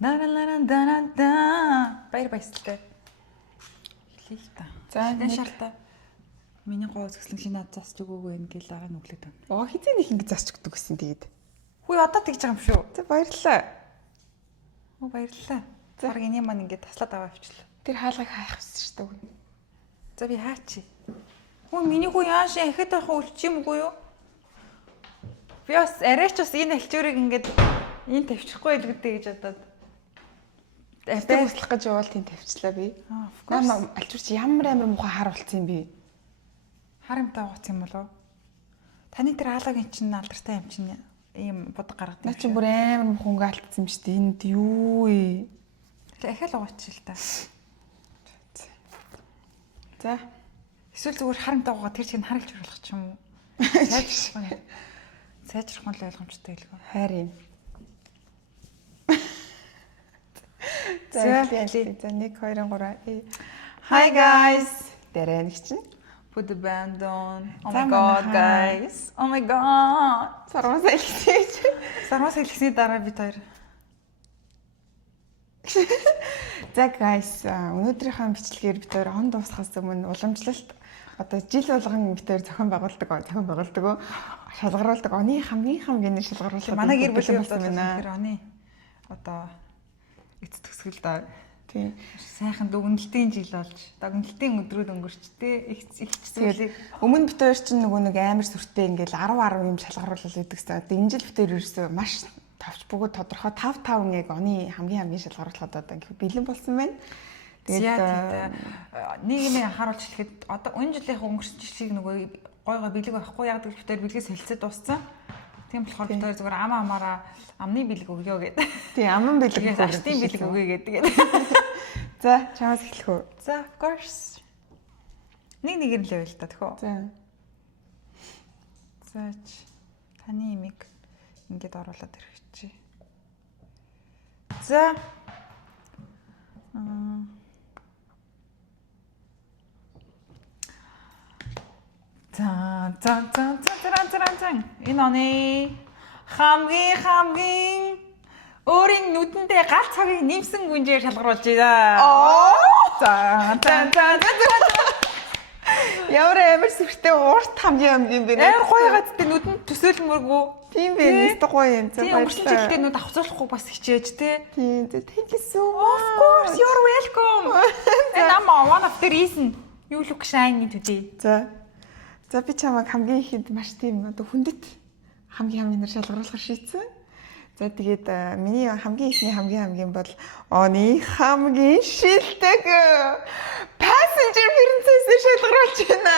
Баяр баясгалтай. Эхлэе л та. За энэ шалтаа миний гоо үзэсгэлэн шинэ засч өгөөгүй юм гээл дараа нь өглөөд байна. Оо хизээ нэг ингэ засч өгдөг гэсэн тэгээд. Хүй одоо тэгж байгаа юм шүү. За баярлалаа. Оо баярлалаа. Баг энийг маань ингээд таслаад аваа авчлаа. Тэр хаалгыг хаах гэсэн шүү дээ. За би хаачи. Хөө миний хүү яаш ахад байхаа үлч юм уу юу? Би бас арайч бас энэ альчуурыг ингээд энэ тавьчихгүй л гэдэг гэж бодоод. Тэстэг үслэх гэж явал тийм тавьчлаа би. Мама альчуурч ямар амар муухай хар болцсон юм би. Хар юмтай гоц юм болов? Таны тэр хаалгагийн чинь алдартай юм чинь ийм будаг гаргадаг. Наа чи бүр амар муханга алдсан юм шүү дээ. Энд юу ээ? Ахаал угаач л та. За. Эсвэл зүгээр харамтай угаа тэр чинь харилж болох ч юм уу? Сайжрах нь л ойлгомжтой хэлгүй. Хайр юм. За 1 2 3. Hi guys. Дэрэн их чинь. Put the band on. Oh my god guys. Oh my god. Сармас хэлчихэж. Сармас хэлсний дараа бид хоёр. За guys, өнөөдрийнхөө бичлэгээр бид хоёр он дуусахаас өмнө уламжлалт одоо жил болгон бид хоёр зохион байгуулдаг, шалгаруулдаг оны хамгийн нэг шалгаруулах. Манай гэр бүлийн тэр оны одоо эцэд төгсгөл даа. Тийм. Сайхан дүгнэлтийн жил болж, дүгнэлтийн өдрүүд өнгөрчтэй их зүйлийг өмнө бид хоёр чинь нөгөө нэг амар сүртэй ингээл 10 юм шалгаруулал өгдөгсөн. Одоо энэ жил бид хоёр ерөөсөө маш тавч бөгөөд тодорхой 5 яг оны хамгийн шалгаруулахад одоо ингээ бэлэн болсон байна. Тэгээд нэг юм анхааруулж хэлэхэд одоо энэ жилийн өнгөрсөн жилийг нөгөө гой бэлэг байхгүй яг бид хоёр бэлгээс хэлцээ дууссан. Тийм болохоор бид хоёр зүгээр амаараа амны бэлэг өгөө гэдэг. Тийм аман бэлэг өгөө. Аштын бэлэг өгөө гэдэг. За чамаас эхлэх үү? За of course. Нэг л байл та тэхөө. За. Заач таны имийг ингээд оруулаад ирчихье. За. За. Энэ оны хамгийн өөрийн нүдэндээ гал цагийг нэмсэн гүнжээр шалгаруулж байна. Ямар амар сүртэй урт хамгийн бэ? Амар гоё гадтай нүдэнд төсөөлмөргүй. Тийм бэ. Нэстэ гоё юм. За өнгөрсөн жилдээ нүд авахцуулахгүй бас хичээж те. Тийм. Thank you so much. Of course, you're welcome. And I'm one of the reason you look shiny today. За би чамайг хамгийн ихэнд маш тийм одоо хүндэт хамгийн нэр шалгаруулахар шийдсэн. За тэгээд миний хамгийн ихний хамгийн бол оны хамгийн шилдэг passenger princess шалгаруулж байна.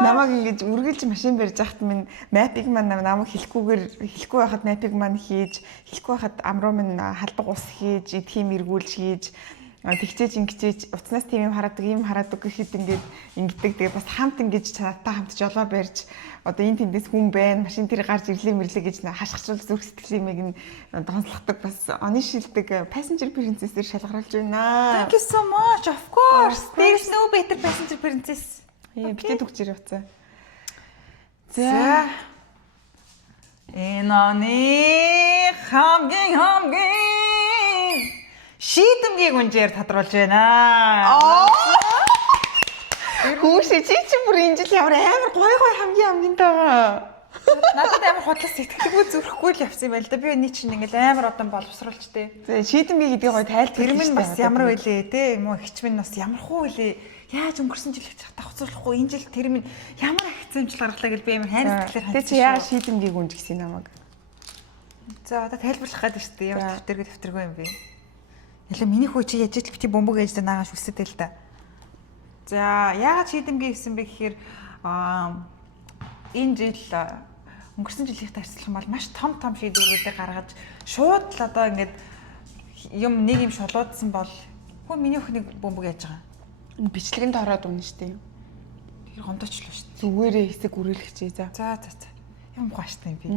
Намайг ингэж үргэлж машин барьж байхад минь мапыг маань намайг хэлэхгүй байхад мапыг маань хийж, хэлэхгүй байхад амруу минь халбаг ус хийж, эдхийм эргүүлж хийж, тэгчээж ингэчээж утаснаас тийм юм хараадаг гэхэд ингэдэг. Тэгээ бас хамт ингэж чанартай хамт жолоо барьж одоо энэ тэндээс хүн байна, машин тэр гарч ирлээ гэж хашгичрал зүрх сэтгэлийг донслохдаг бас оны шилдэг passenger princess-ээр шалгаруулж байна. Thank you so much. Of course. There's no better passenger princess. Битээ төгчээр явцаа. За. Энэ оны хамгийн шийдэмгийг үнжээр тодруулж байна. Хүүшээ чи бүр энэ жил ямар амар гой хамгийн таа. Надад амар хотлос сэтгэлгүй зүрхгүй л явсан юм байл да. Би энэ чинь ингээл амар удаан боловсруулж тээ. Шийдэмгийг гэдэг гоё тайлбар. Тэр минь бас ямар байлээ те юм уу хич минь бас ямар хуу байлээ. Яаж өнгөрсөн жил их давхцуулахгүй энэ жил тэр минь ямар хэцэмжил гаргалаа гэж би амар хайр сэтгэлээр хандсан. Тэ чи яагаад шийдэмгийг үнж гэсэн намайг. За одоо тайлбарлах гээд шүү дээ. Ямар дэвтэргүй юм бэ? Ялаа миний хүү чи яаж л бити бомбог ээж наагаа шүсэтэй л да. За яагаад шийдэмгээ гэсэн бэ гэхээр энэ жил өнгөрсөн жилийнхтэй харьцуулах юм бол маш том шийдвэрүүдийг гаргаж шууд л одоо ингээд нэг юм шулуудсан бол хөө миний өхний бомбог яаж байгаа. Бичлэгэнд ороод өмнө штэ. Тэр гомдочлоо штэ. Зүгээрээ хэсэг үргэлжлэхчээ за. За. Юм гооштай юм би.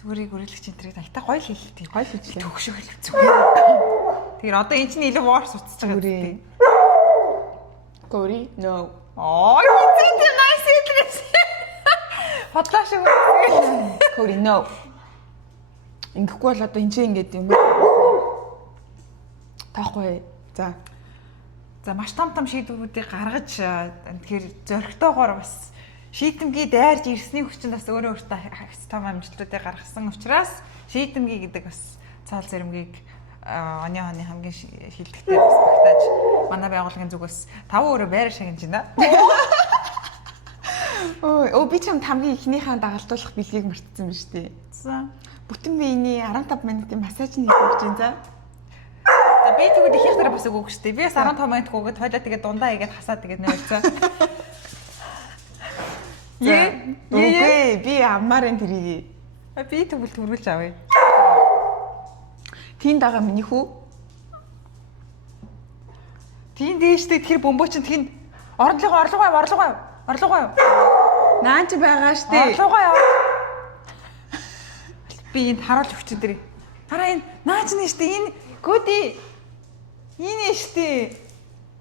Зүгээрээ үргэлжлэх энэ тэрийг айтаа гоё л хэлээ. Гоё л хэлээ. Төгшөөл зүгээр. Тэгэхээр одоо энэ чинь илүү ворс утсаж байгаа юм. Кори no. It's nice interest. Хотлоо шиг. Кори no. Ингэхгүй бол одоо энэ ингээд юм. Таахгүй. За. За маш том шийдвэрүүдийг гаргаж тэгэхээр зөрөгтэйгээр бас шийдэмгий дайрж ирсний хүчин бас өөрөө өөртөө том амжилтуудыг гаргасан учраас шийдэмгий гэдэг бас цаал зэрэмгийг оны хамгийн шилдэгтэй бас багтааж манай байгууллагын зүгээс 5 өрөө байр шагнаж байна. Оо би ч хамгийн ихнийхээ дагалдуулах бэлгийг мартсан байна шүү дээ. За. Бүтэн биений 15 минутын массажны хийх гэж байна. За би тэгвэл их их дээр бас өгөөг шүү дээ. Би бас 15 минут гоогээд хойлоо тэгээд дундаа игээд хасаад тэгээд нойрцоо. Үгүй би аммарын тэрийг. Би тэгвэл төрүүлж авъя. Тийн дагаа миний хүү. Тийм дээштэй тэр бөмбөө чинь тэнд орлогоо. Наан чи байгаа штэ. Орлогоо. Би энд харуулж өгч дэрээ. Хараа энэ наач нь штэ энэ гүди. Энэ штэ.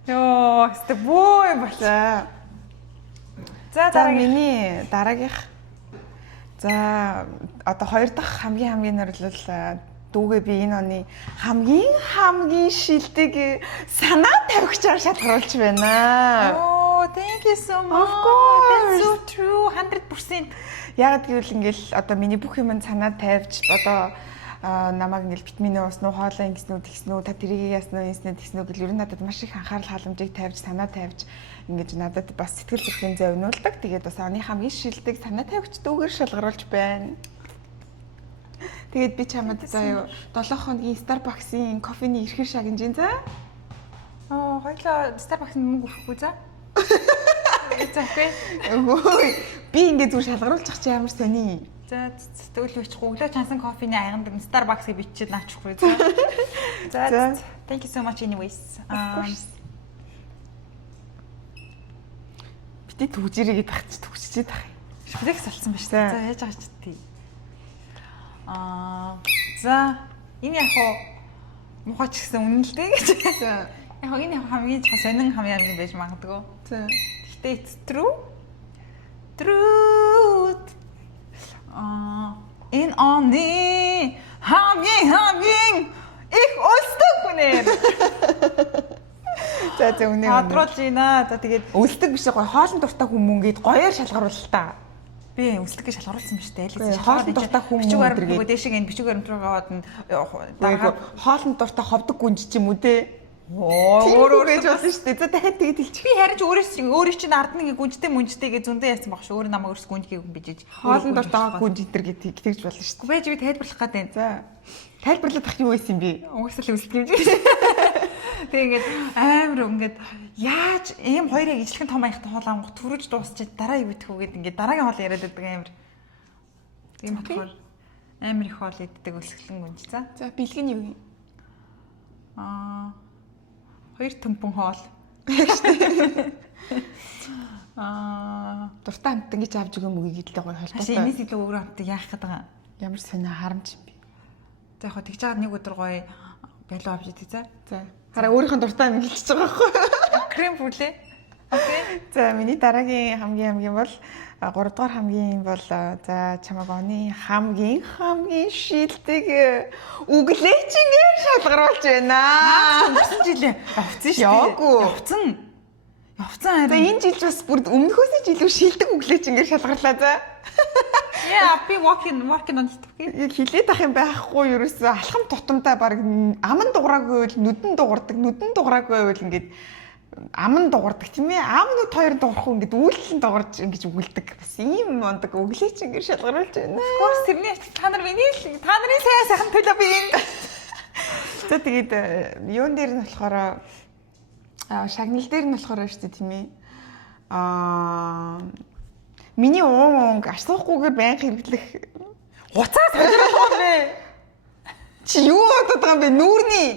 Йоо, штэ бой болоо. За миний дараагийнх. За одоо 2 дахь хамгийн нь бол дүүгээ би энэ оны хамгийн шилдэг санаа тавигчаар шалгаруулж байна. Oh, thank you so much. Of course. That's so true. 100%. Яг гэвэл ингээл одоо миний бүх юм санаа тавьж одоо намайг ингээл витамин ус нуу хоолой ингэснүү тэгснүү та тэрийг яснуу ингэснүү тэгснүү гэл ер нь надад маш их анхаарал халамжийг тавьж санаа тавьж ингэж надад бас сэтгэл зүрхийн зовниулдаг. Тэгээд бас оны хамгийн шилдэг санаа тавьч дүүгээр шалгаруулж байна. Тэгээд би чамд заяа 7 хоногийн Starbucks-ийн кофений эрхэр шагнаж ин за. Хоёлоо Starbucks-ын мөнгө өгөхгүй за. Эцэгтэй. Өөй би ингэ зүр шалгаруулчих чи ямар сони. За тэгвэл бичих өглөө чансан кофений аяганд Starbucks-ыг бичиж наачихгүй за. За thank you so much anyways. Бити түгжирээгээ тагч түгччихэд тах. Шүлэг салсан ба шүү. За яаж байгаа ч тий. За энэ яг мухач гэсэн үнэн л дээ гэж. За яг энэ хамгийн сонин хамгийн байж магадгүй. За гэхдээ it's true. Truth. Энэ оны хамгийн их өлсдөг хүнээр. За үнэ. Хадруулж байна. За тэгээд өлсдөг биш гоё хоолн дуртай хүмүүнгээд гоёор шалгаруул та. Би өлсдөг гэж шалгаруулсан ба шүү дээ. Хоолн дуртай хүмүүнгээд нөгөө дэшиг энэ бичгээр өнтрөөгөөд нь хоолн дуртай ховдог гүнж ч юм уу те. Өөр гэж болсон шүү дээ. За дахиад тэгээд хэлчих. Би харин өөрөөс чинь ард нэг гүнжтэй мөнжтэйгээ зөндөө яасан баг шүү. Өөр намайг өөрөөс гүнжгийг бижиж. Хоолн дуртай гүнж энэ төр гэж тэгж болно шүү дээ. Бэж би тайлбарлах гэдэг. За тайлбарлах юу байсан бэ? Угсаал өлсдөг юм шиг. Тэг ингээд амар ингээд яаж ийм хоёрыг ижлэхэн том аягтай хоол амгах төрөж дуусчаад дараа юу битэх үгээд ингээд дараагийн хоол яриад байдаг амар. Тийм болохоор амар их хоол иддэг өлсгөлэн гүнж за. За бэлгэн юу юм? 2 төмпөн хоол. Дуртай амт ингэж авч өгөө мөгийг идэлтэй гоё холбоотой. Энэс илүү өөр амтыг яах гэдэг юм. Ямар сонио харамч юм бэ? За яг тэгж байгаа нэг өдөр гоё балуу авч идэх за. За. Хараа өөрийнх нь дуртай юм хэлчихэж байгаа байхгүй. Крем бүлээ. Окей. За миний дараагийн хамгийн бол 3 дугаар хамгийн бол за чамаг оны хамгийн шилдэг өглөөчингээр шалгаруулж байна. Өнгөрсөн жилээ явцсан шүү дээ. Явцсан. За энэ жил бас бүр өмнөхөөс илүү шилдэг өглөөчингээр шалгарлаа за. Yeah, be working on it. Яг хилээд ах юм байхгүй ерөөсөө алхам тутамдаа баг аман дуграагүй бол нүдэн дуграагүй бол ингээд аман дуурдаг тийм ээ. Аамнууд хоёр дуурахгүй ингээд үйлдэл дуурж ингэж өгүүлдэг. Бас ийм мондог өглөөч ингэж шалгаруулж байна. Of course тэрний та нарын сайхан төлөө би энэ. За тэгээд юун дээр нь болохоор шагнал дээр нь болохоор шүү дээ тийм ээ. Миний уунг асуухгүйгээр байнга хэрэглэх хуцаа солирохгүй бэ? Чи юу бодод байгаа юм бэ? Нүүрний.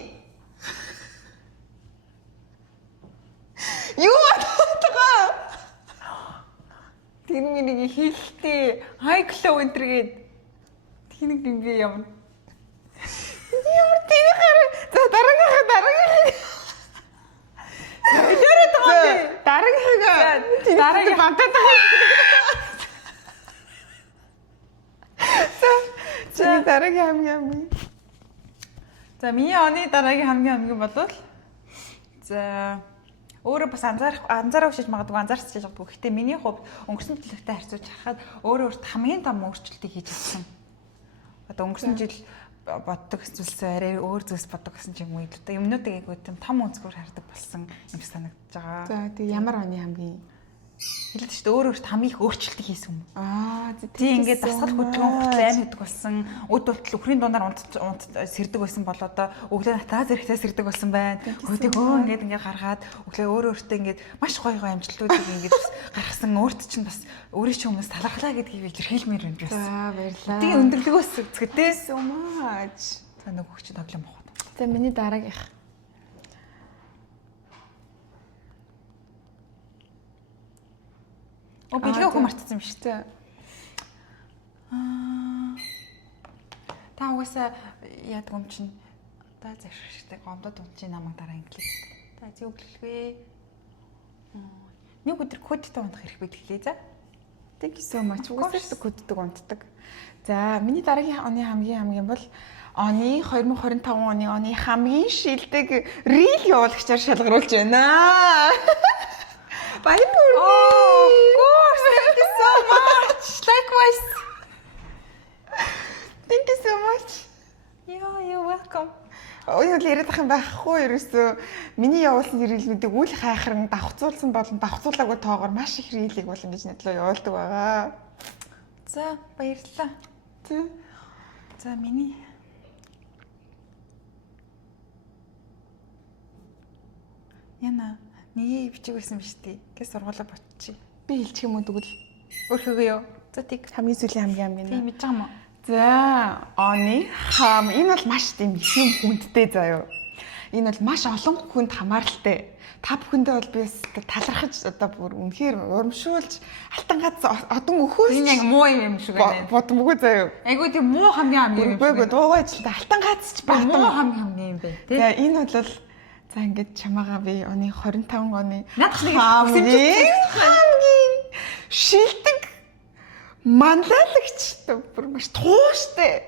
Юу бодод байгаа? Тэр миний хийхтэй high glow энтергээд тэнэг юм би юм. Ямар тэнэг хараа. За дараагийнхаа. Ярээд байгаа би. Дараагийн бантаад байгаа. Чиний дараагийн хамгийн. За миний оны дараагийн хамгийн болвол за өөрөө бас анзаарах шиж магадгүй анзаарч чаддаггүй. Гэхдээ миний хувьд өнгөрсөн жилтэй харьцуулж харахад өөрт хамгийн том өөрчлөлтийг хийж ирсэн. Одоо өнгөрсөн жил боддог зүйлсээ арай өөр зүйлс боддог гэсэн ч юм уу. Одоо юмнуудыг айгуу тийм том өнцгөр хардаг болсон юм санагдаж байгаа. За тэгээ ямар оны хамгийн хэлээд шүү дээ өөрт хамгийн их өөрчлөлт хийсэн юм. Тийм ингээд дасгал хөдөлгөөн хүртэл айн гэдэг болсон. Өд болтол өхрийн дундаар унт сэрдэг байсан бол одоо өглөө натаа зэрэгтэй сэрдэг болсон байна. Хөдөө хөө ингээд гаргаад өглөө өөртөө ингээд маш гоё амжилтуудыг ингээд гаргасан өөрт чинь бас өөрийн чинь хүмүүс талархлаа гэдгийг илэрхийлмээр байна бас. За баярлалаа. Тийм өндөрлөгөөс үзгэдээ so much. За нөгөөх чинь тоглоом авах. За миний дараагийнх. Бэлгээ өгөх мартсан юм шүү дээ. Та угаасаа яадаг юм чинь та заршигтай гомдод унчийн намайг дараа инглиш. Та зөв өглөлгүй. Нэг өдөр кодтой унтах хэрэг бэлгэлээ за. Thank you so much. Угаасаа коддаг унтдаг. За миний дараагийн оны хамгийн бол оны 2025 оны хамгийн шилдэг рил явуулагчаар шалгаруулж байна. Баярлалаа. Of course. Thank you so much. Likewise. Thank you so much. You're welcome. Өөе яриад ах юм байхгүй ерөөсөө миний явуулсан рилүүдийг үл хайхран давхцуулсан болон давхцуулаагүй тоогоор маш их рилийг болон гэж надлаа явуулдаг байгаа. За баярлалаа. За миний Яна нэг бичиг байсан биз дээ. Гээ сургуулаа ботчих. Би хэлчих юм уу тэгвэл Өөрхөгөө юу? За тийг хамгийн сүүлийн хамгийн. тийм мэдэж байгаа юм уу? За оны энэ бол маш тийм юм хүндтэй заяа. Энэ бол маш олон хүнд хамааралтай. Та бүхэндээ бол би талархаж одоо бүр үнэхээр урамшуулж алтан гац одон өхөөс Энэ яг муу юм шиг байна. бодмгүй заяа. Айгуу тийм муу хамгийн юм шиг. Үгүй дуугайч л алтан гац ч Муу баатан. хамгийн юм байна тий. За энэ бол за ингээд чамаагаа би оны 25 оны хамгийн шилдэг манлайлагч бүр маш тууштай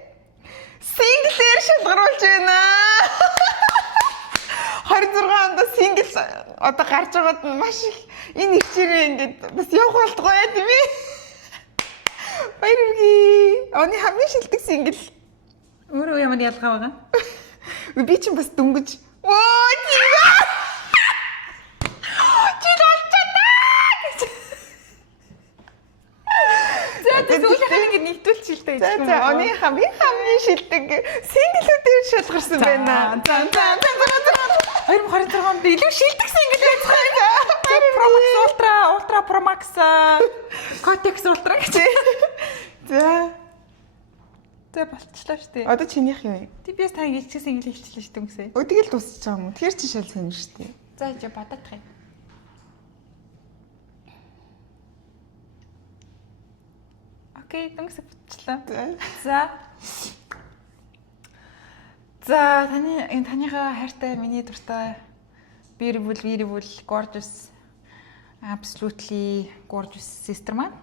синглээр шалгаруулж байна. 26 онд сингл одоо гарч байгаад маш их энэ хичээрээ ингээд бас явах болтгоо тийм ээ. Баярлалаа. Оны хамгийн шилдэг сингл. Өөрөө ямар ялгаа байгаа? Би чинь бас дөнгөж оо тийм. Чи долчоо. За сүүлийнх нь ингэ нэгдүүлж шилдэг гэж байна. За оны хамгийн шилдэг синглүүдээр шалгарсан байна. 2026 онд илүү шилдэг сингл байцгаая. Pro Max Ultra Pro Max Cortex Ultra гэж. За болчихлоо шүү дээ. Одоо чинийх юу вэ? TBS тань ичгээс сингл хэлчихлээ шүү дээ үгсээ. Өдгөл дуусчих юм уу? Тэр чи шал сонир шүү дээ. За жи бодох юм. Окей, дүнсээ бүтчлээ. За таныхаа хайртай миний дуртай beautiful gorgeous absolutely gorgeous sister маань.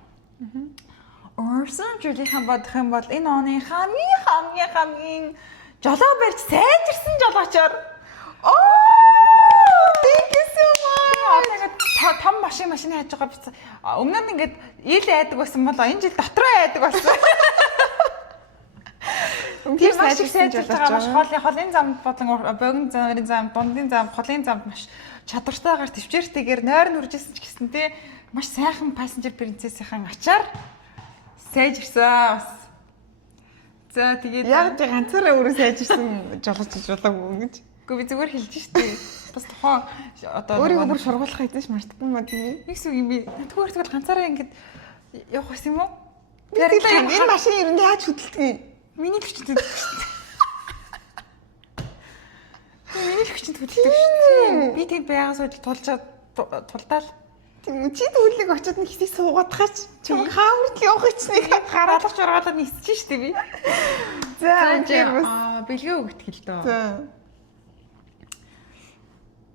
Орсон Жулихан бодох юм бол энэ оны хамгийн жолоо барьж сайжирсан жолоочоор Thank you so much. Том машин хайж байгаа. Өмнө нь ингээд ил айдаг байсан бол энэ жил дотроо айдаг болсон. Тэр маш их сайжирж байгаа маш холын замд болон богино замын зам, дундын зам, холын замд маш чадвартайгаар төвчээртэйгээр нойр нүржсэн ч гэсэн те маш сайхан пассенжер принцессийн ачаар сайжирсан бас. За тэгээд яг тий ганцаараа өөрөө сайжирсан жолооч болоогүй гэж. Гэхдээ би зүгээр хэлж штий. Бас тухайн одоо өөрийгөө бүр сургуулах хийж мартахгүй юм тийм ээ. Нэг юм би тэгвэл тэгвэл ганцаараа ингэж явах байсан юм уу? Энэ машин ер нь яаж хөдөлдөг юм? Миний хүчтэй төлдөг шүү дээ. Миний хүчтэй төлдөг шүү дээ. Би тэнд байгаас тулдаал. Тийм чи төлөг очиод нэг хэсэг суугаадахач. Чим хааврт явах гэж нэг гараалж ургаалаад нисэж шүү дээ би. За бэлгээ өгөх л доо. За.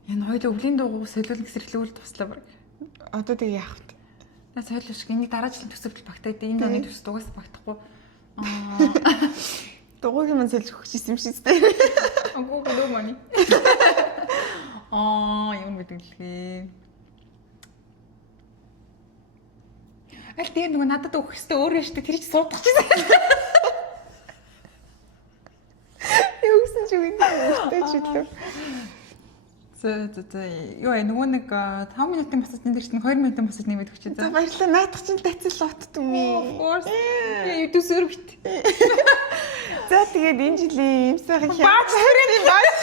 Энэ хоёул өвлийн дуугүй солиулын гэсэрлүүл туслаа баг. Одоо тэг яах вэ? Наа солиулш энийг дараа жилийн төсөвт багтаад энэ оны төс дугаас багтахгүй. Дугуйг юм сэлж өгчихсэн юм шиг дээ. Агуу гоо мани. Юм мэдгэлээ. Аль тийм нөгөө надад өгөх хэвээр өөрөө штэ тэр чинь суудах гэсэн. Юу гэсэн чи үгүй нэртэй ч үлээ. За ёо нөгөө нэг 5 минутын масаж энэ чинь 2 минутын масаж нэмээд өгч За баярлалаа. Наадах чинь тацал лот түмээ. Of course. Яа юу зүрх бит. За тэгээд энэ жилийн юм сайхан Баач төрийн баач.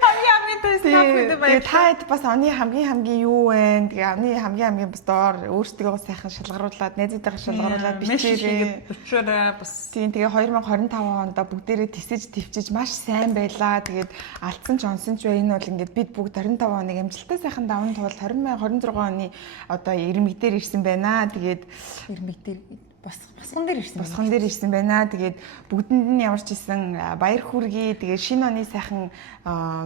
Хамгийн төстэй тэгээд таад бас оны хамгийн юу вэ? Тэгээ оны хамгийн бас доор өөртөө сайхан шалгаруулад, найзуудтайгаа шалгаруулад бичээрээ. Өчигдөр бас тэгээ 2025 онд бүгдээрээ тисэж твчиж маш сайн байлаа. Тэгээд алдсан ч онсон ч бай энэ бол ингээд бид бүгд 25 оныг амжилттай сайхан даван тул 2026 оны одоо ирмэг дээр ирсэн байна. Тэгээд ирмэг дээр босгон дээр ирсэн. Босгон дээр ирсэн байна. Тэгээд бүгдэнд нь ямар ч исэн баяр хүргэе. Тэгээд шинэ оны сайхан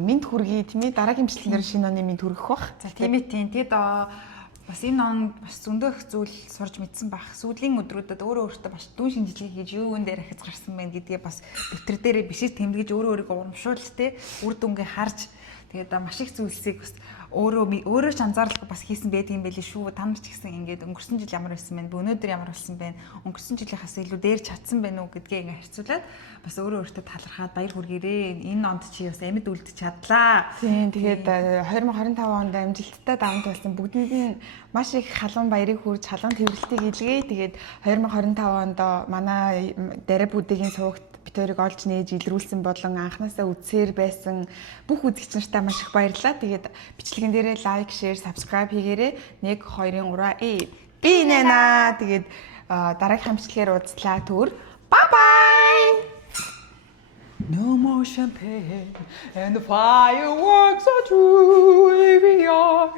мэд хүргэе. Тийм ээ дараагийн бичлэгнээр шинэ оны мэд хүргэх бах. За тийм ээ тийм. Тэгээд бас энэ онд бас зөндөх зүйл сурж мэдсэн бах. Сүүлийн өдрүүдэд өөртөө бас дүүн шинжилгээ хийж юу энэ дээр ахиж гарсан байна гэдгээ бас дэвтэр дээрээ бишиж тэмдэглэж өөрийгөө урамшуул те үр дүнгээ харж тэгээд маш их зүйлсийг бас өөрөө ч анзаарлага бас хийсэн байдаг юм байли шүү. Та нар ч гэсэн ингээд өнгөрсөн жил ямар байсан бэ? Өнөөдөр ямар болсон бэ? Өнгөрсөн жилийнхаас илүү дээр чадсан байна уу гэдгээ ингээд харьцуулаад бас өөртөө талархаад баяр хүргээрээ. Энэ онд чи бас амьд үлдэж чадлаа. Тийм тэгээд 2025 онд амжилттай даван туулсан бүгдэнд нь маш их халуун баярыг хүрж халуун тэмрэлтийг илгээе. Тэгээд 2025 онд манай дараа бүдэгийн сувагт битэрийг олж нээж илрүүлсэн болон анханасаа үзсээр байсан бүх үзэгч нартай маш их баярлалаа. Тэгээд бичлэгэн дээрээ лайк, шеэр, subscribe хийгээрэй. 1 2 3 би нэнаа. Тэгээд дараагийн бичлэгээр уулзлаа түр. Bye bye. No more champagne and the fireworks are true. Here we are.